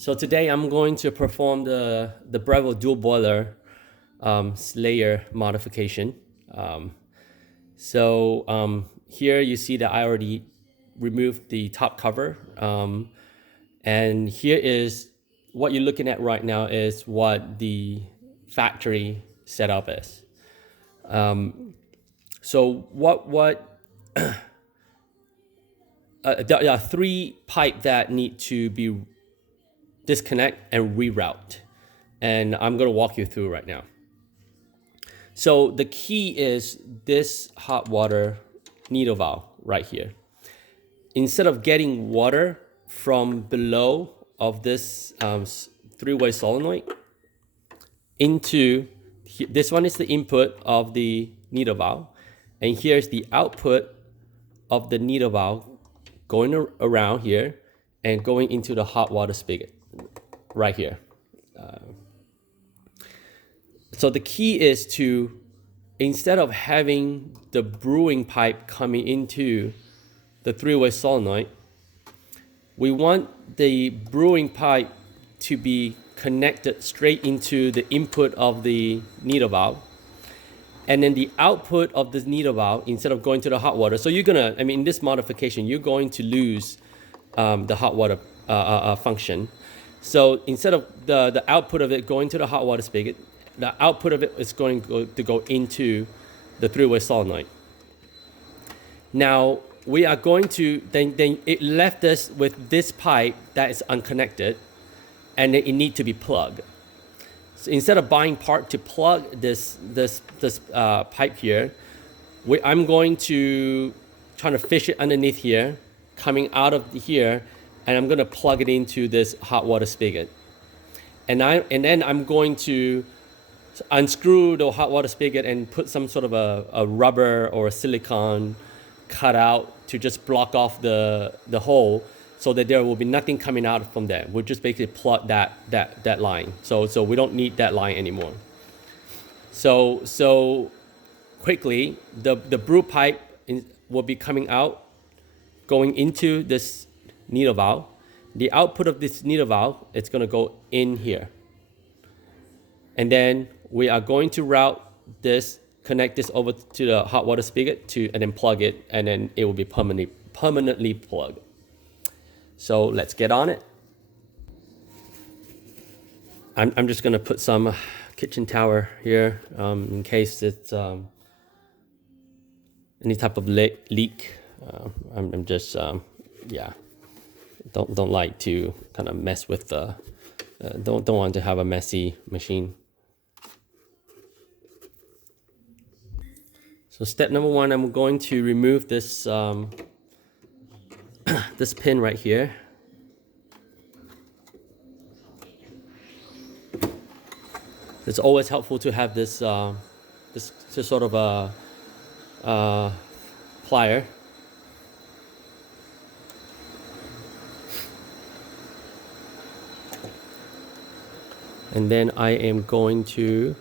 So today I'm going to perform the Breville Dual Boiler Slayer modification. Here you see that I already removed the top cover. And here is what you're looking at right now is what the factory setup is. There are three pipes that need to be disconnect and reroute. And I'm gonna walk you through right now. So the key is this hot water needle valve right here. Instead of getting water from below of this three-way solenoid into, this one is the input of the needle valve, and here's the output of the needle valve going around here and going into the hot water spigot right here. So the key is to, instead of having the brewing pipe coming into the three-way solenoid, we want the brewing pipe to be connected straight into the input of the needle valve. And then the output of this needle valve, instead of going to the hot water, so you're gonna, in this modification, you're going to lose the hot water function. So instead of the output of it going to the hot water spigot, the output of it is going to go into the three-way solenoid. Now we are going to, then it left us with this pipe that is unconnected, and it needs to be plugged. So instead of buying part to plug this pipe here, I'm going to try to fish it underneath here, coming out of here, and I'm gonna plug it into this hot water spigot. And then I'm going to unscrew the hot water spigot and put some sort of a rubber or a silicone cutout to just block off the hole, so that there will be nothing coming out from there. We'll just basically plug that line. So we don't need that line anymore. So quickly, the brew pipe will be coming out, going into this needle valve. The output of this needle valve, it's gonna go in here. And then we are going to route this, connect this over to the hot water spigot and then plug it, and then it will be permanently plugged. So let's get on it. I'm just gonna put some kitchen towel here in case it's any type of leak. I'm just don't like to kind of mess with the don't want to have a messy machine. So step number one, I'm going to remove this this pin right here. It's always helpful to have this sort of a plier. And then I am going to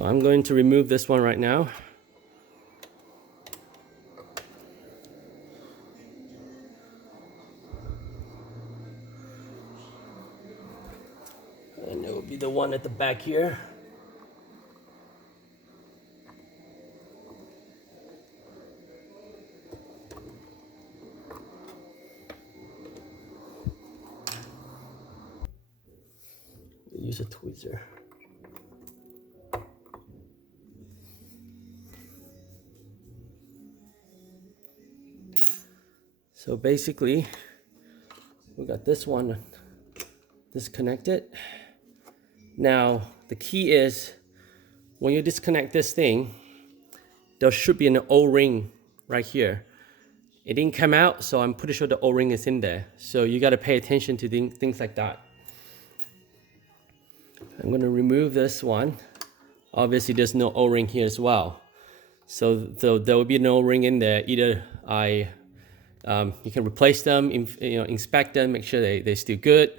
I'm going to remove this one right now. And it will be the one at the back here. Use a tweezer. So basically, we got this one disconnected. Now, the key is when you disconnect this thing, there should be an O-ring right here. It didn't come out, so I'm pretty sure the O-ring is in there. So you got to pay attention to things like that. I'm going to remove this one. Obviously, there's no O-ring here as well. So there will be no O-ring in there. Either you can replace them, inspect them, make sure they're still good.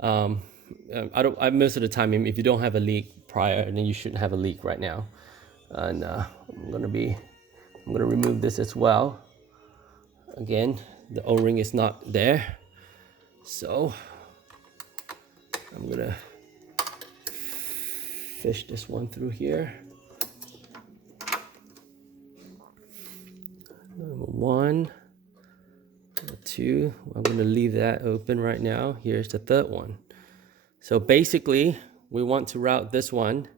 Most of the time, if you don't have a leak prior, then you shouldn't have a leak right now. And I'm gonna be I'm gonna remove this as well. Again, the O-ring is not there. So I'm gonna fish this one through here. Number one, number two, I'm gonna leave that open right now. Here's the third one. So basically, we want to route this one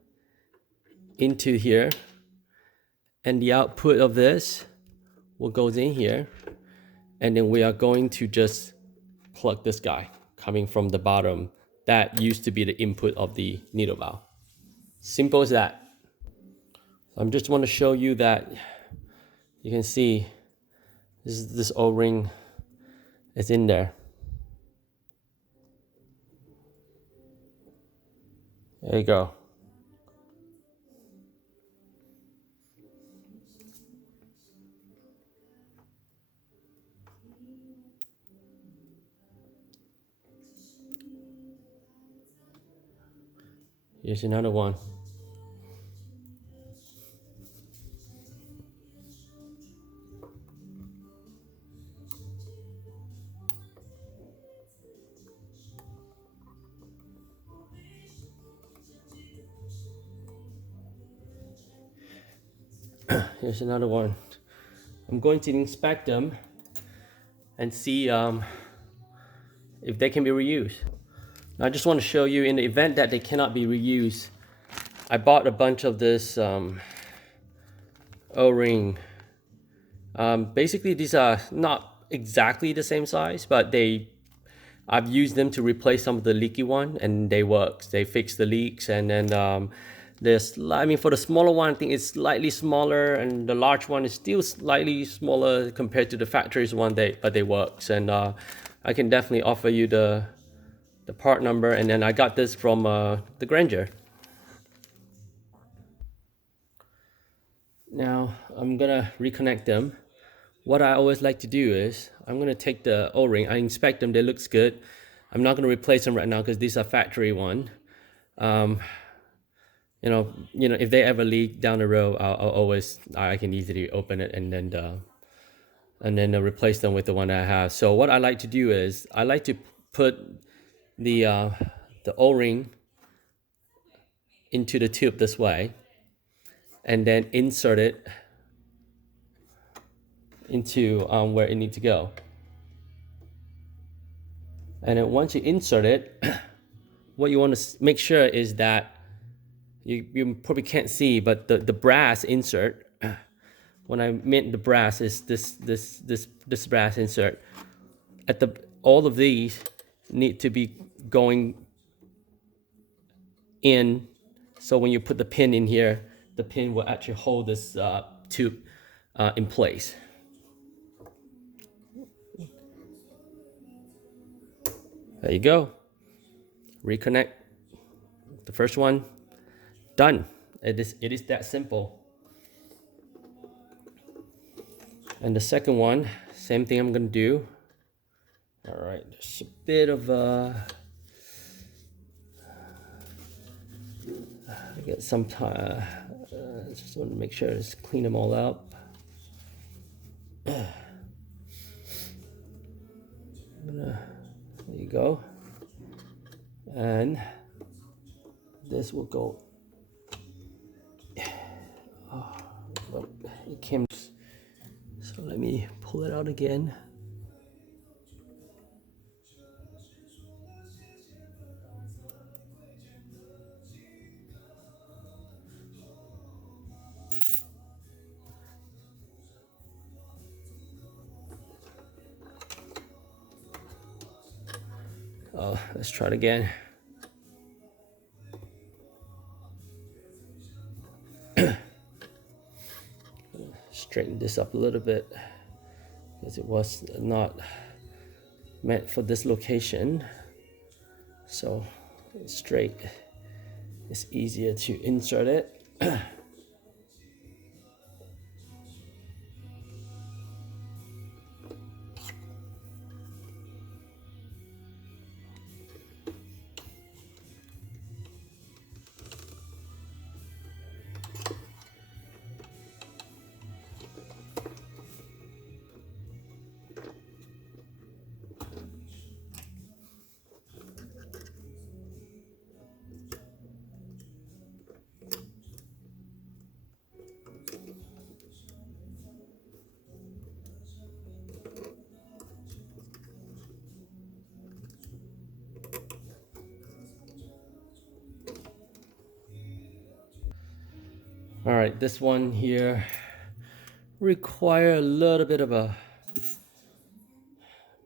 into here, and the output of this will go in here, and then we are going to just plug this guy coming from the bottom. That used to be the input of the needle valve. Simple as that. I just want to show you that you can see this O-ring is in there. There you go. Here's another one. Here's another one. I'm going to inspect them and see if they can be reused. Now, I just want to show you, in the event that they cannot be reused, I bought a bunch of this O-ring. Basically, these are not exactly the same size, but I've used them to replace some of the leaky one, and they work. They fix the leaks, and then for the smaller one, I think it's slightly smaller, and the large one is still slightly smaller compared to the factory's one. But they works, and I can definitely offer you the part number, and then I got this from the Granger. Now I'm gonna reconnect them. What I always like to do is I'm gonna take the O-ring, I inspect them, they looks good. I'm not gonna replace them right now because these are factory one. You know, if they ever leak down the road, I can easily open it and then replace them with the one that I have. So what I like to do is I like to put the O-ring into the tube this way, and then insert it into where it needs to go. And then once you insert it, what you want to make sure is that you probably can't see, but the brass insert, when I meant the brass, is this brass insert. All of these need to be going in, so when you put the pin in here, the pin will actually hold this tube in place. There you go. Reconnect the first one. Done. It is that simple. And the second one, same thing I'm gonna do. All right, there's a bit of I get some time. Just want to make sure to clean them all out. There you go. And this will go. Oh, look, it came. So let me pull it out again. Oh, let's try it again. Straighten this up a little bit because it was not meant for this location. So it's straight. It's easier to insert it. All right, this one here require a little bit of a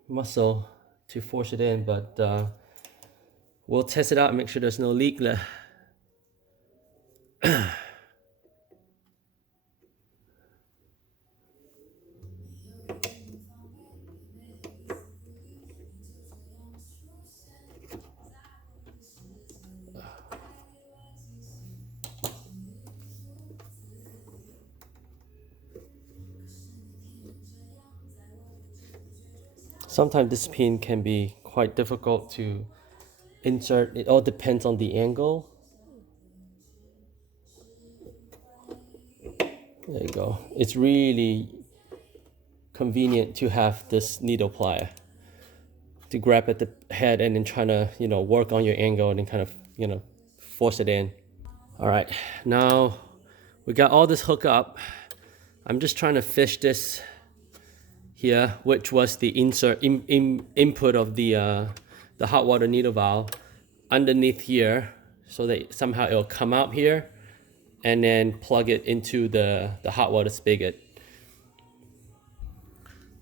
muscle to force it in, but we'll test it out and make sure there's no leak left. Sometimes this pin can be quite difficult to insert. It all depends on the angle. There you go. It's really convenient to have this needle plier to grab at the head and then trying to, work on your angle and then kind of, force it in. All right, now we got all this hooked up. I'm just trying to fish this here, which was the input of the hot water needle valve underneath here, so that somehow it'll come out here and then plug it into the hot water spigot.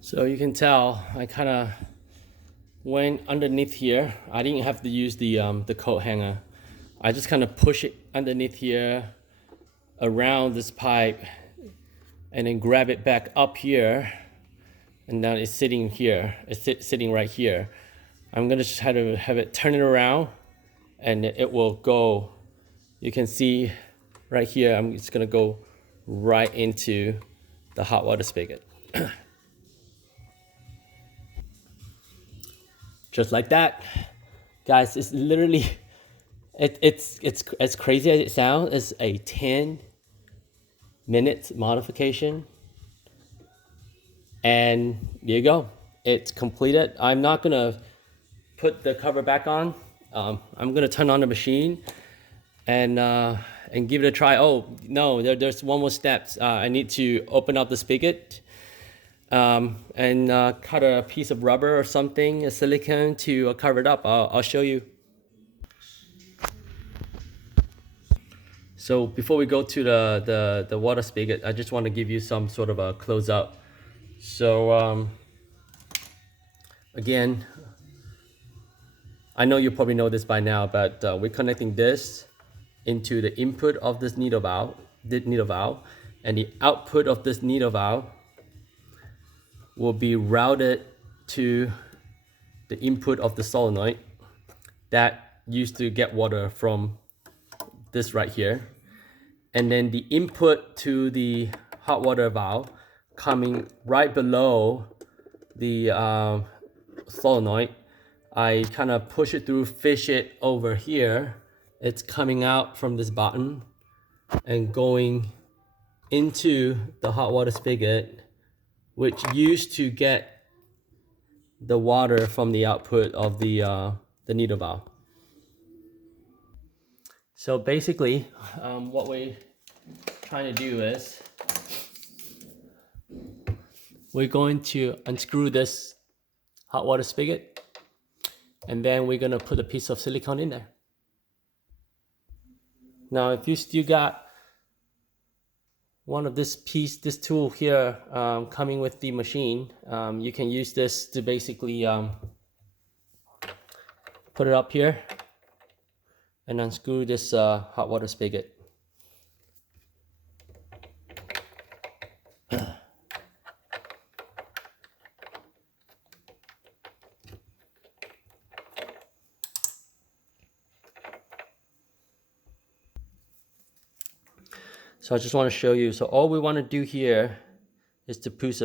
So you can tell I kind of went underneath here. I didn't have to use the coat hanger. I just kind of push it underneath here around this pipe and then grab it back up here, and now it's sitting here. It's sitting right here. I'm gonna try to have it turn it around and it will go. You can see right here, I'm just gonna go right into the hot water spigot. Just like that. Guys, it's literally, it's as crazy as it sounds, it's a 10-minute modification. And there you go, it's completed. I'm not gonna put the cover back on. I'm gonna turn on the machine and give it a try. Oh no, there's one more step. I need to open up the spigot and cut a piece of rubber or something, a silicone, to cover it up. I'll show you. So before we go to the water spigot, I just want to give you some sort of a close up. So again, I know you probably know this by now, but we're connecting this into the input of this needle valve, and the output of this needle valve will be routed to the input of the solenoid that used to get water from this right here. And then the input to the hot water valve coming right below the solenoid. I kind of push it through, fish it over here. It's coming out from this button and going into the hot water spigot, which used to get the water from the output of the needle valve. So basically, what we're trying to do is we're going to unscrew this hot water spigot, and then we're gonna put a piece of silicone in there. Now, if you still got one of this tool here coming with the machine, you can use this to basically put it up here and unscrew this hot water spigot. So I just want to show you. So all we want to do here is to put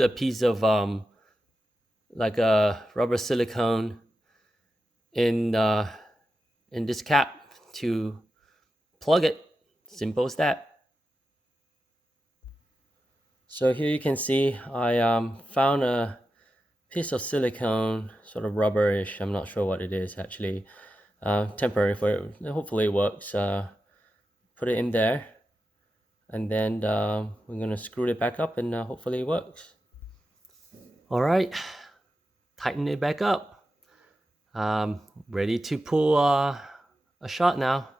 a piece of like a rubber silicone in this cap to plug it. Simple as that. So here you can see I found a piece of silicone, sort of rubberish. I'm not sure what it is actually. Temporary for it. Hopefully it works. Put it in there, and then we're gonna screw it back up, and hopefully it works. All right, tighten it back up. Ready to pull a shot now.